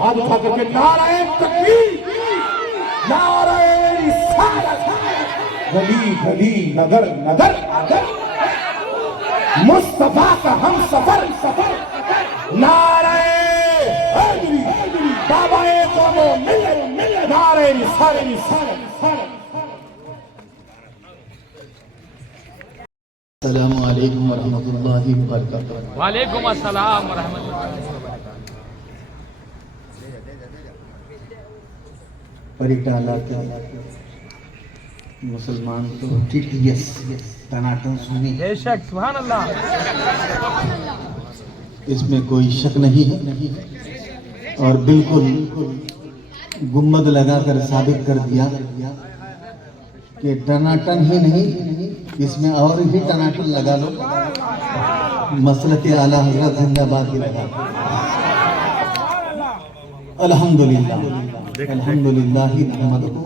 हाथ उठा करके नारे तकबीर, नारे रिसालत, गली गली नगर नगर मुस्तफा का हम सफर सफर, नारे हैदरी बाबाए कौमो मिल्लत, नारे रिसालत रिसालत। अस्सलामु अलैकुम वरहमतुल्लाहि वबरकातुहू। वालेकुम अस्सलाम वरहमतुल्लाहि वबरकातुहू। परिटाला के मुसलमान तो टीटीएस टनाटन सुनी, बेशक सुभान अल्लाह, इसमें कोई शक नहीं है और बिल्कुल गुम्बद लगाकर साबित कर दिया कि टनाटन ही नहीं, इसमें और भी टनाटन लगा लो, मसलके आला हजरत जिंदाबाद ही लगा लो। अल्हम्दुलिल्लाह अल्हम्दुलिल्लाह नहमदुहु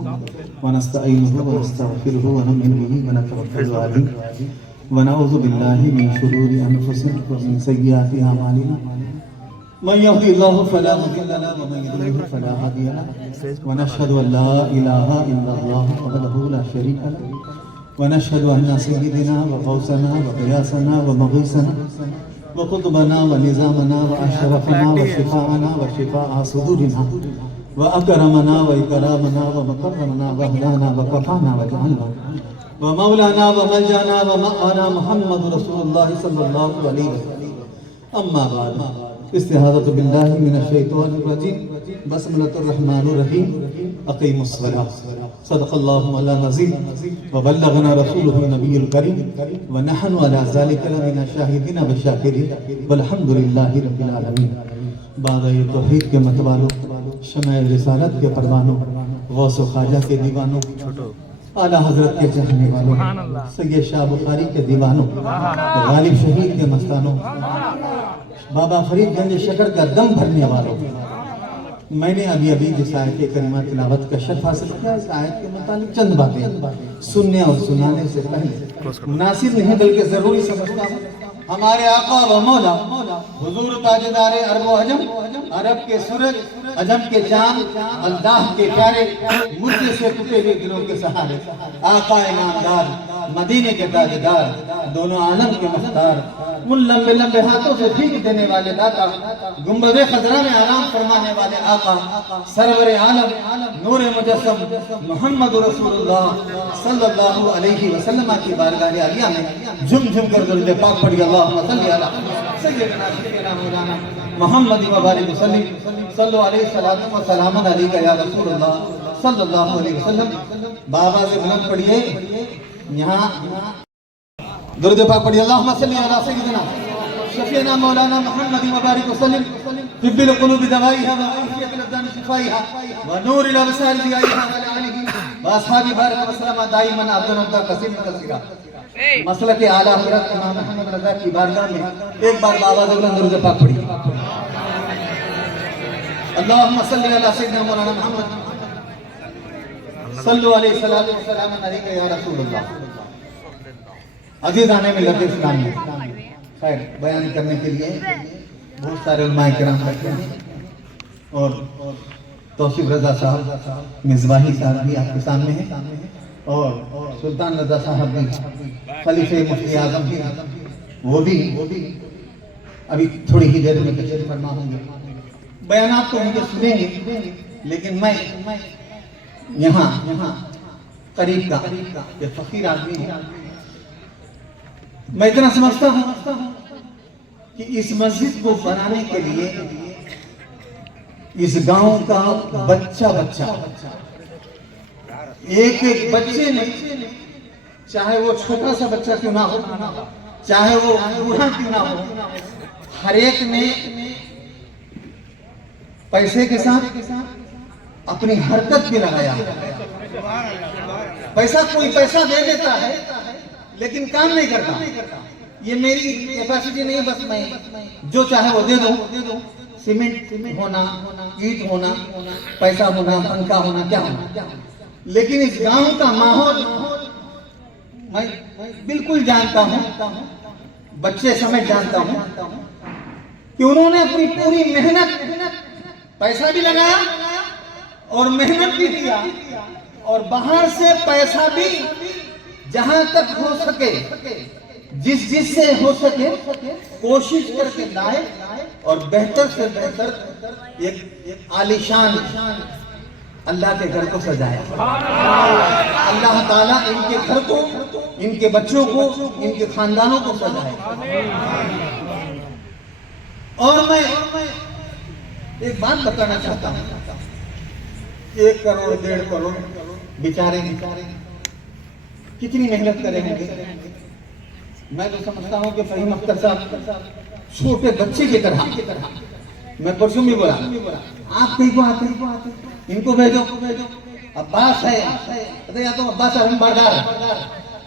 व नस्तईनुहु व नस्तगफिरुहु व नु'मिनु बिही व नतवक्कलु अलैहि व नऊज़ु बिल्लाहि मिन शुरूरि अनफुसिना व मिन सय्यिआति अमालिना। मन यहदिहिल्लाहु फला मुदिल्ल लहु व मन युद्लिल फला हादिय लहु व नशहदु अन ला इलाहा इल्लल्लाह वहदहु ला शरीका लहु व नशहदु अन्ना सय्यिदना व गौसना व गियासना व मुगीसना व कुतुबना व निज़ामना व अशरफना व शिफाअना व शिफाअ सुदूरिना व अकरमना व इकरामना व मुकर्रमना व हदाना व कफाना व जअलना व मौलाना व मलजाना व मआना मुहम्मद रसूलुल्लाह सल्लल्लाहु अलैहि वसल्लम। अम्मा बाद, इस्तिहाज़तु बिल्लाहि मिनश शैतानिर रजीम, बिस्मिल्लाहिर रहमानिर रहीम। अक़ीमुस्सलाह, सदक़ल्लाहु मौलाना अज़ीम व बल्लगना रसूलुहुन नबियुल करीम व नहनु अला ज़ालिका लमिनश शाहिदीन व शाकिरीन वल्हम्दुलिल्लाहि रब्बिल आलमीन। बाग़-ए तौहीद के मतवालों, शमए रिसालत के परवानों, गौस व ख्वाजा के दीवानों, आला हजरत के चाहने वालों, सैयद शाह बुखारी के दीवानों, गालिब शहीद के मस्तानों, बाबा फरीद गंज शकर का दम भरने वालों, मैंने अभी अभी जिस आयत करीमा तिलावत का शर्फ हासिल किया, इस आयत के मुतालिक चंद बातें सुनने और सुनाने से पहले मुनासिब नहीं बल्कि जरूरी समझता हूँ। हमारे आका व मौला हुजूर ताजदार अरब व अजम, अरब के सूरज अजम के चांद, अल्लाह के प्यारे, मुझसे से टूटे हुए दिलों के सहारे, आका इनामदार, मदीने के ताजदार, दोनों आलम के मुख्तार, उन लंबे लंबे हाथों से भीख देने वाले दाता, गुंबदे खजरा में आराम फरमाने वाले आका, सरवरे आलम, नूरे मुजस्सम मोहम्मद रसूलुल्लाह सल्लल्लाहु अलैहि वसल्लम की बारगाह आलिया में झुम झुम कर दुरूद पाक पढ़िए। अल्लाहुम्मा सल्ली अला सय्यिदना सय्यिदना मौलाना मुहम्मद व बारिक वसल्लिम सल्लल्लाहु अलैहि सलातु व सलामन अलैका या रसूलुल्लाह सल्लल्लाहु अलैहि वसल्लम। बाबा से बुलंद पढ़िए, यहाँ दुरूद पाक पढ़िए। अल्लाहुम्मा सल्ली अला सय्यिदना शफीना मौलाना मुहम्मद व बारिक वसल्लिम तिब्बिल क़ुलूबि दवाइहा व आफियतिल अब्दान शिफाइहा व नूरिल अबसार दियाइहा व आलिहि व अस्हाबि बारिक वसल्लम दाइमन अब्दुल कसीम कसीरा। मसलक के आला हज़रत इमाम अहमद रज़ा की बारगाह में एक बार बाबा से बुलंद दुरूद पाक पढ़िए। अल्लाहुम्मा सल्ली अला सय्यिदना मौलाना मुहम्मद सल्लल्लाहु अलैहि सलातु व सलाम अलैका या रसूलुल्लाह। अज़ीज़ाने मिल्लत इस्लामी, खैर बयान करने के लिए बहुत सारे उलमाए किराम बैठे हैं और तौसीफ रज़ा साहब, मिज़बाही साहब भी आपके सामने हैं और सुल्तान रज़ा साहब भी, खलीफे मुफ्ती आज़म भी, वो भी अभी थोड़ी ही देर में तशरीफ़ फरमा होंगे। बयानात तो उनके सुनेंगे, लेकिन मैं यहाँ करीब का ये फकीर आदमी है। मैं इतना समझता हूँ कि इस मस्जिद को बनाने के लिए इस गांव का बच्चा एक एक बच्चे ने, चाहे वो छोटा सा बच्चा क्यों ना हो, चाहे वो बूढ़ा क्यों ना हो, हर एक ने पैसे के साथ अपनी हरकत भी लगाया। पैसा कोई पैसा दे देता है लेकिन काम नहीं करता। ये मेरी कैपेसिटी नहीं, बस मैं जो चाहे वो दे दूं। सीमेंट होना, ईंट होना, पैसा होना, पंखा होना, क्या होना, लेकिन इस गांव का माहौल मैं बिल्कुल जानता हूं, बच्चे समेत जानता हूं कि उन्होंने अपनी पूरी मेहनत पैसा भी लगाया और मेहनत भी किया, और बाहर से पैसा भी जहां तक हो सके, जिस से हो सके कोशिश करके लाए, और बेहतर से बेहतर एक आलीशान अल्लाह के घर को सजाया। अल्लाह ताला इनके घर को, इनके बच्चों को, इनके खानदानों को सजाए। और मैं एक बात बताना चाहता हूँ, 1 करोड़ 1.5 करोड़ बेचारे कितनी मेहनत करे होंगे। मैं तो समझता हूँ कि फहीम अख्तर साहब छोटे बच्चे की तरह, मैं परसों भी बोला, आप कहीं को आते इनको भेजो। अब्बास है, या तो अब्बास अहमद बाजार,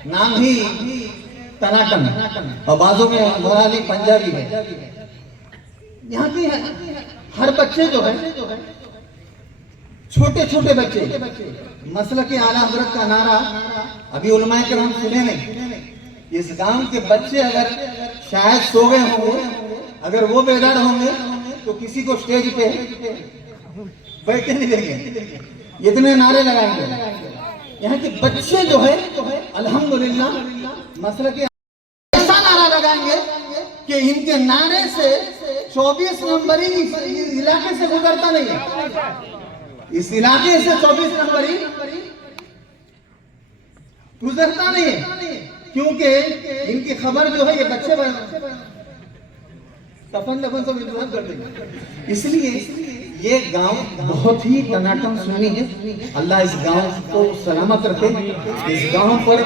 नाम ही टनाटन, और बाजू में मोराली पंजाबी है। यहाँ की हर बच्चे जो है, छोटे छोटे बच्चे, मसलक आला हज़रत का नारा अभी उलमाए किराम सुने नहीं। इस गांव के बच्चे अगर शायद सो गए होंगे, अगर वो बेदार होंगे तो किसी को स्टेज पे बैठे नहीं देंगे, इतने नारे लगाएंगे। यहाँ के बच्चे जो है अल्हम्दुलिल्लाह मसलक के ऐसा नारा लगाएंगे कि इनके नारे से 24 नंबरी इस इलाके से गुजरता नहीं है। इस इलाके से 24 नंबरी गुजरता नहीं है, क्योंकि इनकी खबर जो है ये बच्चे दफन सब इंतजाम कर देंगे। इसलिए ये गांव बहुत ही टनाटन सुनी है। अल्लाह इस गांव को सलामत रखे। इस गांव पर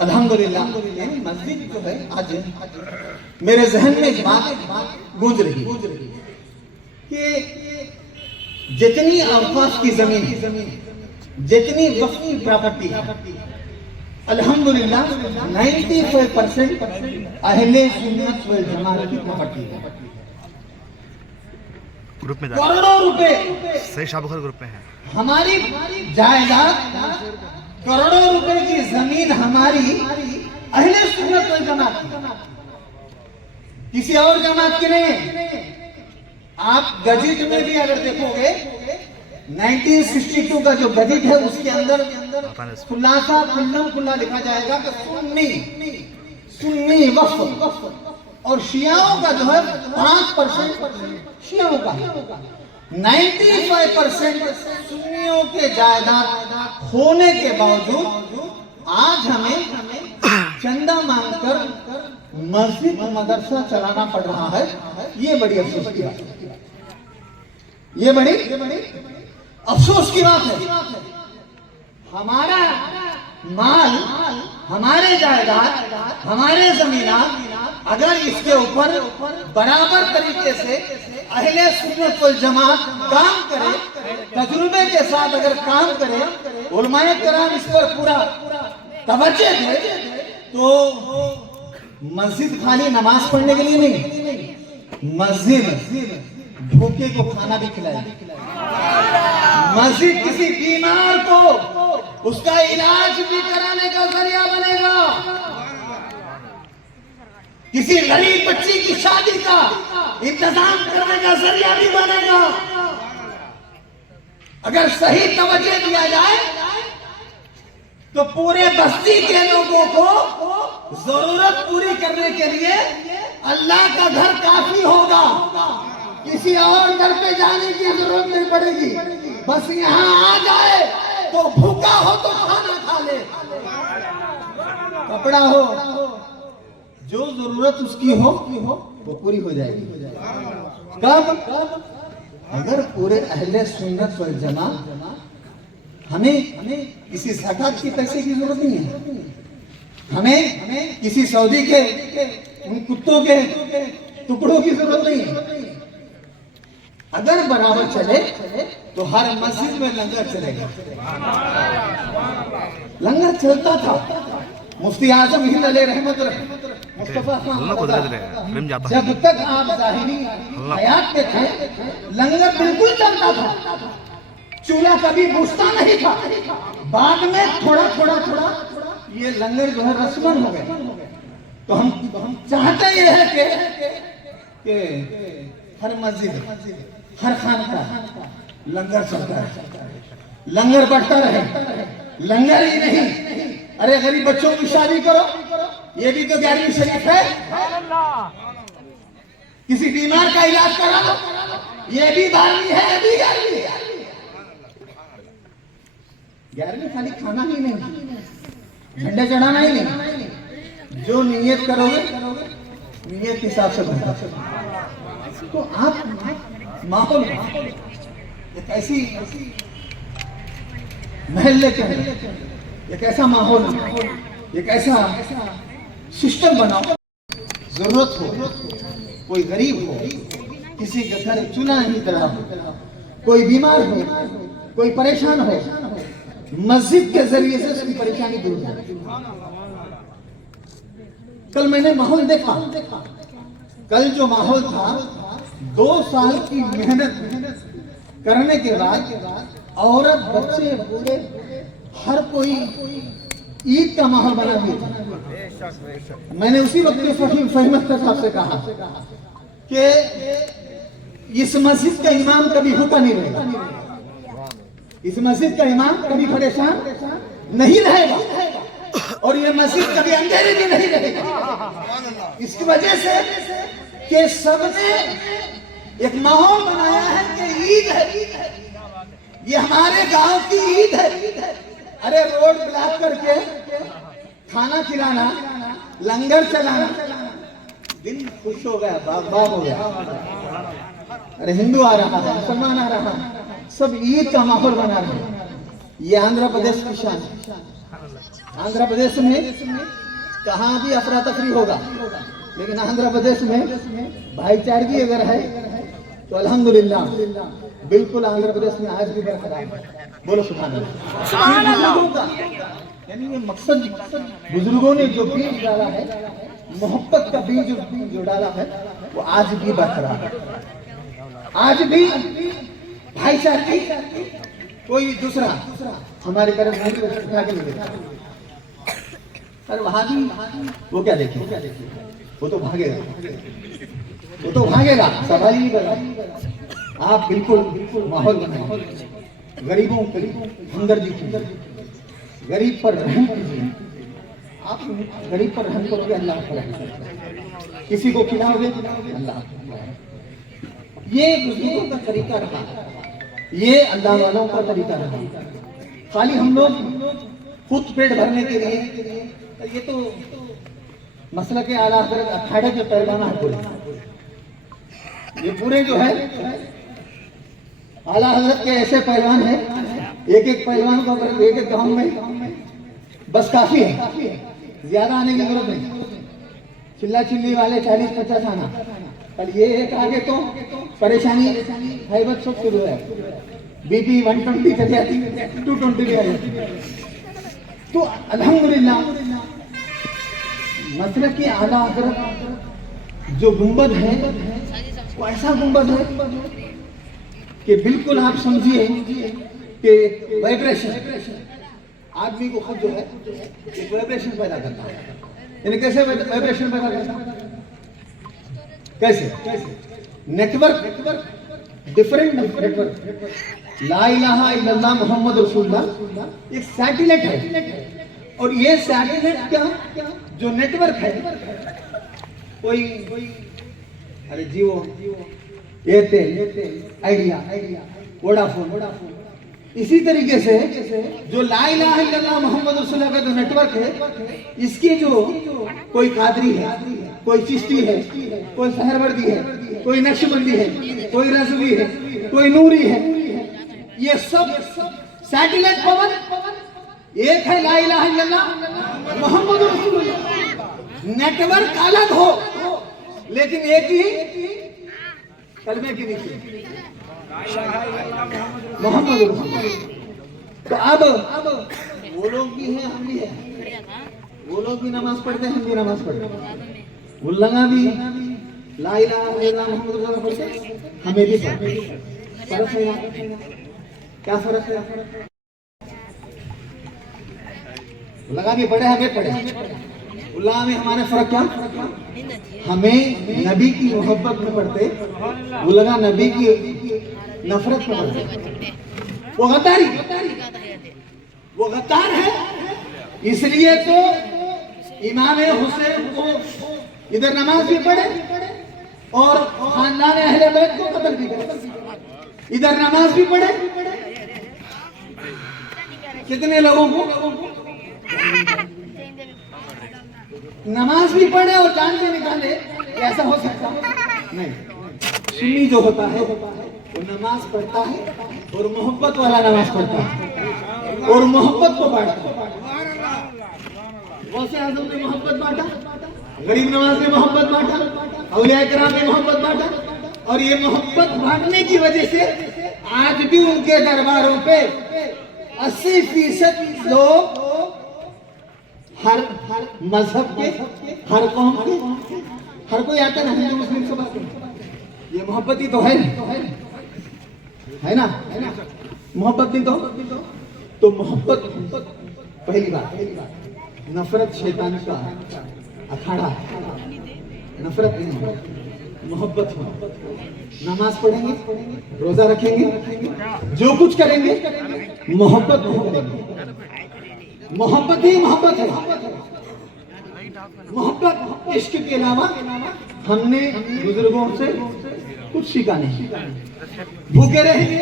अल्हम्दुलिल्लाह मस्जिद जो है, आज मेरे जहन में एक बात गूंज रही कि जितनी अवकाश की जमीन है, जितनी वक्फ की प्रॉपर्टी है, अल्हम्दुलिल्लाह 95% अहले सुन्नत वल जमात की प्रॉपर्टी है। ग्रुप में करोड़ों रुपए सही शाबुखर ग्रुप में है। हमारी जायदाद, करोड़ों रुपए की जमीन हमारी अहले सुन्नत वल जमात की, किसी और जमात की नहीं है। आप गजट में भी अगर देखोगे 1962 का जो गजट है उसके अंदर खुलासा खुल्ला लिखा जाएगा कि सुन्नी वक्फ, और शियाओं का जो है 5% शियाओं का, 95% सुन्नियों के जायदाद होने के बावजूद आज हमें चंदा मांगकर मस्जिद मदरसा चलाना पड़ रहा है। ये बड़ी अफसोस की बात है, ये बड़ी अफसोस की बात है। हमारा माल, हमारे जायदाद, हमारे जमीनात अगर इसके ऊपर बराबर तरीके से अहले सुन्नत वल जमात काम करे, तजुर्बे के साथ अगर काम करे, उलमाए किराम इस पर पूरा तवज्जो दे, तो मस्जिद खाली नमाज पढ़ने के लिए नहीं, मस्जिद भूखे को खाना भी खिलाएगी। मस्जिद किसी बीमार को उसका इलाज भी कराने का जरिया बनेगा, किसी गरीब बच्ची की शादी का इंतजाम करने का जरिया भी बनेगा। अगर सही तवज्जो दिया जाए तो पूरे बस्ती के लोगों को जरूरत पूरी करने के लिए अल्लाह का घर काफी होगा। किसी और घर पे जाने की जरूरत नहीं पड़ेगी, बस यहाँ आ जाए तो भूखा हो तो खाना खा ले, कपड़ा हो, जो जरूरत उसकी हो वो पूरी हो जाएगी। कब? अगर पूरे अहले सुन्नत वल जमात, हमें किसी ज़कात की पैसे की जरूरत नहीं है, हमें किसी सऊदी के उन कुत्तों के टुकड़ों की जरूरत नहीं है। अगर बराबर चले तो हर मस्जिद में लंगर चलेगा। लंगर चलता था, मुफ्ती आजम हिंद अलैहि रहमत मुस्तफा जब तक आप ज़ाहिरी हयात में थे, लंगर बिल्कुल चलता था, चूल्हा कभी बुझता नहीं था। बाद में थोड़ा ये लंगर जो है रस्मन हो गए। तो हम चाहते ये है कि हर मस्जिद, हर खानका लंगर चलता है, लंगर बढ़ता रहे। लंगर ही नहीं, अरे गरीब बच्चों की शादी करो, ये भी तो 11वीं शरीफ है। किसी बीमार का इलाज करा लो, ये भी 12वीं है, ये भी 11वीं है। 11वीं खाली खाना ही नहीं, झंडे चढ़ाना ही नहीं, जो नियत करोगे नियत के हिसाब से बनता। तो आप माहौल एक ऐसी महल्ले के अंदर एक ऐसा माहौल, एक ऐसा सिस्टम बनाओ। जरूरत हो, कोई गरीब हो, किसी का घर चूल्हा नहीं तरह हो, कोई बीमार हो, कोई परेशान हो, मस्जिद के जरिए से उसकी परेशानी दूर हो। कल मैंने माहौल देखा, कल जो माहौल था, 2 साल की मेहनत करने के बाद औरत, बच्चे, बूढ़े, हर कोई ईद का माहौल बना दिया था। मैंने उसी वक्त फहीम अख्तर साहब से कहा कि इस मस्जिद का इमाम कभी भूखा नहीं रहेगा, इस मस्जिद का इमाम कभी परेशान नहीं रहेगा, और ये मस्जिद कभी अंधेरे में नहीं रहेगा। इसकी वजह से कि सबने एक माहौल बनाया है कि ईद है, ये हमारे गांव की ईद है। अरे रोड ब्लॉक करके खाना खिलाना, लंगर चलाना, दिन खुश हो गया, बाग बाग हो गया। अरे हिंदू आ रहा है, मुसलमान आ रहा है, सब ईद का माहौल बना रहे हैं। ये आंध्र प्रदेश की शान है। आंध्र प्रदेश में कहाँ भी अफरा तफरी होगा, लेकिन आंध्र प्रदेश में भाईचारगी अगर है तो अल्हम्दुलिल्लाह बिल्कुल आंध्र प्रदेश में आज भी बरकरार है। बोलो सुभान अल्लाह। यानी ये मकसद बुजुर्गों ने जो बीज डाला है, मोहब्बत का बीज जो डाला है, वो आज भी बरकरार है। आज भी भाईचारगी, कोई दूसरा हमारे तरफ नहीं मिलेगा। अरे वहां भी वो क्या देखिए, वो तो भागेगा, वो तो भागेगा, सवाल ही नहीं बना। आप बिल्कुल माहौल बनाइए, गरीबों पर हमदर्दी कीजिए, गरीब पर रहम कीजिए। आप गरीब पर रहम करोगे, अल्लाह पर रहम करेगा। किसी को खिलाओगे, अल्लाह। ये बुजुर्गों का तरीका रहा, ये अल्लाह वालों का तरीका रहा। खाली हम लोग खुद पेट भरने के लिए, ये तो मसला के आला हज़रत अखाड़े के पहलवान है पूरे, ये पूरे जो है आला हजरत के ऐसे पहलवान हैं, एक एक पहलवान को अगर एक एक गांव में बस काफी है, ज्यादा आने की जरूरत नहीं। चिल्ला चिल्ली वाले 40-50 आना, कल ये एक आगे तो परेशानी हैबत सब शुरू है। बीपी 120 चली जाती, 220 भी आ जाती। तो अल्हम्दुलिल्लाह मतलब कि आला हजरत जो गुंबद है वो ऐसा गुंबद है कि बिल्कुल आप समझिए कि वाइब्रेशन आदमी को खुद जो है एक वाइब्रेशन पैदा करता है। यानी कैसे वाइब्रेशन पैदा करता है? कैसे? Network, different network. ला इलाहा इल्लल्लाह मुहम्मद रसूलुल्लाह एक सैटेलाइट है, और ये सैटेलाइट का जो नेटवर्क है, कोई अरे जियो, एयरटेल, आइडिया, वोडाफोन, इसी तरीके से जो ला इलाहा इल्लल्लाह मुहम्मद रसूलुल्लाह का जो नेटवर्क है, इसकी जो कोई कादरी है, कोई चिश्ती है, कोई सहरवर्दी है, कोई नक्शबंदी है, कोई रज़वी है, कोई नूरी है, ये सब सैटेलाइट पावर एक है। ला इलाहा इल्लल्लाह मुहम्मद रसूलुल्लाह। नेटवर्क अलग हो लेकिन एक ही कलमे के नीचे मोहम्मद रसूलुल्लाह। तो अब वो लोग भी हैं, हम भी हैं, वो लोग भी नमाज पढ़ते हैं, हम भी नमाज पढ़ते हैं, वो लगा भी ला इलाहा इल्लल्लाह मुहम्मद रसूलुल्लाह पढ़ते, हमें भी फर्क है। क्या फर्क है? लगा भी पढ़े, हमें पढ़े, उल्लाह में हमारे फर्क क्या? हमें नबी की मोहब्बत में पढ़ते, उल्लाह नबी की नफरत में पढ़ते। वो गद्दार है। इसलिए तो इमाम हुसैन को इधर नमाज भी पढ़े और खानदान अहले बैत को कत्ल भी करे, इधर नमाज भी पढ़े। कितने लोगों को नमाज भी पढ़े और जान भी निकाले, ऐसा हो सकता नहीं। सुन्नी जो होता है वो नमाज पढ़ता है और मोहब्बत वाला नमाज पढ़ता है और मोहब्बत को बांटता है। गौसे आज़म ने मोहब्बत बांटा, गरीब नवाज ने मोहब्बत बांटा, औलिया किराम ने मोहब्बत बांटा, और ये मोहब्बत बांटने की वजह से आज भी उनके दरबारों पे 80% लोग हर मजहब के, हर कौम के, हर कोई आता है ना, हिंदू मुस्लिम सब आते हैं। ये मोहब्बत ही तो है ना? मोहब्बत ही तो मोहब्बत पहली बात, नफरत शैतान का अखाड़ा है। नफरत नहीं, मोहब्बत हो। नमाज पढ़ेंगे, रोजा रखेंगे, जो कुछ करेंगे मोहब्बत करेंगे। मोहब्बत ही मोहब्बत है। मोहब्बत इश्क के अलावा हमने बुजुर्गों से कुछ सीखा नहीं। भूखे रहेंगे,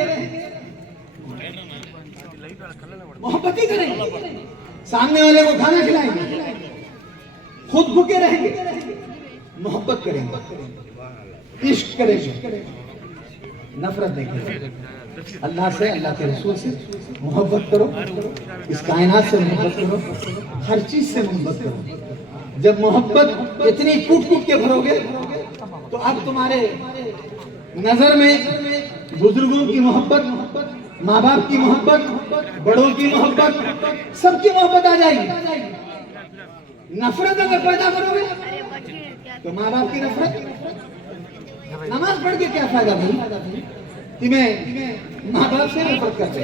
मोहब्बत ही करेंगे, सामने वाले को खाना खिलाएंगे, खुद भूखे रहेंगे, मोहब्बत करेंगे, इश्क करेंगे, नफरत नहीं करेंगे। अल्लाह से, अल्लाह के रसूल से मोहब्बत करो, इस कायनात से मोहब्बत करो, हर चीज से मोहब्बत करो। जब मोहब्बत इतनी कूट कूट के भरोगे तो अब तुम्हारे नजर में बुजुर्गों की मोहब्बत, माँ बाप की मोहब्बत, बड़ों की मोहब्बत, सबकी मोहब्बत आ जाएगी। नफरत अगर पैदा करोगे तो माँ बाप की नफरत, नमाज पढ़ के क्या फायदा भाई? तुम्हें माँ बाप से नफरत करते,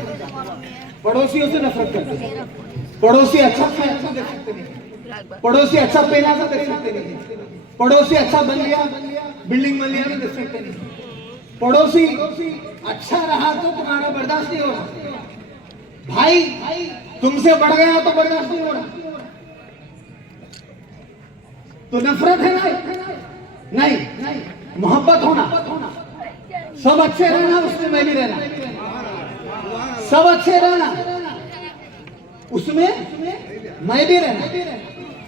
पड़ोसियों से नफरत करते, पड़ोसी अच्छा से अच्छा देख सकते नहीं, पड़ोसी अच्छा पहना सा देख सकते नहीं, पड़ोसी अच्छा बन लिया, बिल्डिंग बन लिया में देख सकते नहीं, पड़ोसी अच्छा रहा तो तुम्हारा बर्दाश्त नहीं हो रहा, भाई तुमसे बढ़ गया तो बर्दाश्त नहीं हो रहा, तो नफरत है नहीं, मोहब्बत होना, सब अच्छे रहना, उसमें मैं भी रहना, सब अच्छे रहना, उसमें मैं भी रहना।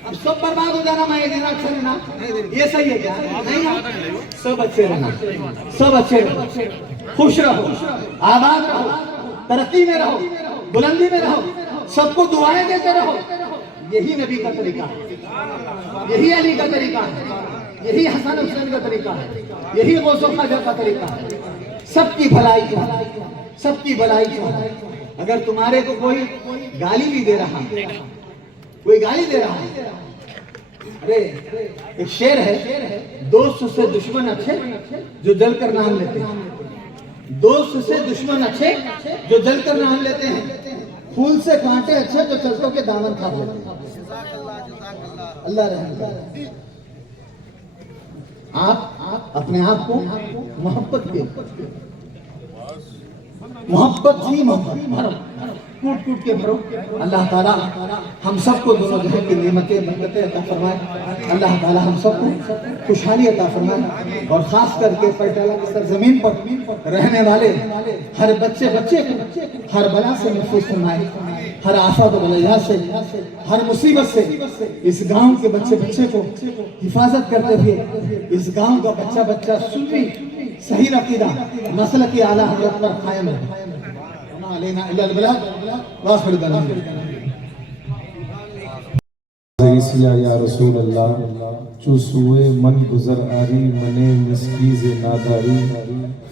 अब सब बर्बाद हो जाना, मैं अच्छा रहना, ये सही है क्या? नहीं, सब अच्छे रहना, सब अच्छे रहो, खुश रहो, आबाद रहो, तरक्की में रहो, बुलंदी में रहो, सबको दुआएं देते रहो। यही नबी का तरीका है, यही अली का तरीका है, यही हसन हुसैन का तरीका है, यही गौसो ख्वाजा का तरीका है। सबकी भलाई का, सबकी भलाई का। अगर तुम्हारे को कोई गाली भी दे रहा है, कोई गाली दे रहा है, अरे एक शेर है, दोस्त से दुश्मन अच्छे जो जलकर नाम लेते हैं, दोस्त से दुश्मन अच्छे जो जलकर नाम लेते हैं, फूल से कांटे अच्छे जो चलतों के दामन खा लेते हैं। अल्लाह रहम करे। आप अपने आप को मोहब्बत के, मोहब्बत ही मोहब्बत भरो, कूट कूट के भरो। अल्लाह ताला हम सबको दोनों जहां की नेमतें बरकतें अता फरमाए। अल्लाह ताला हम सबको खुशहाली अता फरमाए, और खास करके पलटाला की सरजमीन पर रहने वाले हर बच्चे को हर बला से महफूज फरमाए, हर आफत और बला से, हर मुसीबत से इस गांव के बच्चे को हिफाजत करते हुए इस गांव का बच्चा सुन्नी सही अकीदा मसलक की आला हज़रत पर कायम है। या रसूल अल्लाह चुसुए मन गुजर आरी मने मिस्कीज नादारी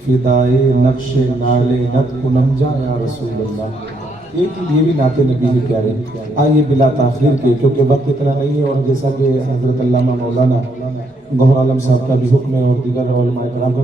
फिदाए नक्शे नाले नत कुनम जा या रसूल अल्लाह। एक ये भी नाते नबी के प्यारे। आइए बिला ताखिर के, क्योंकि वक्त इतना नहीं है, और जैसा कि हजरत अल्लामा मौलाना गौहर आलम साहब का भी हुक्म है और दीगर उलमाए कराम का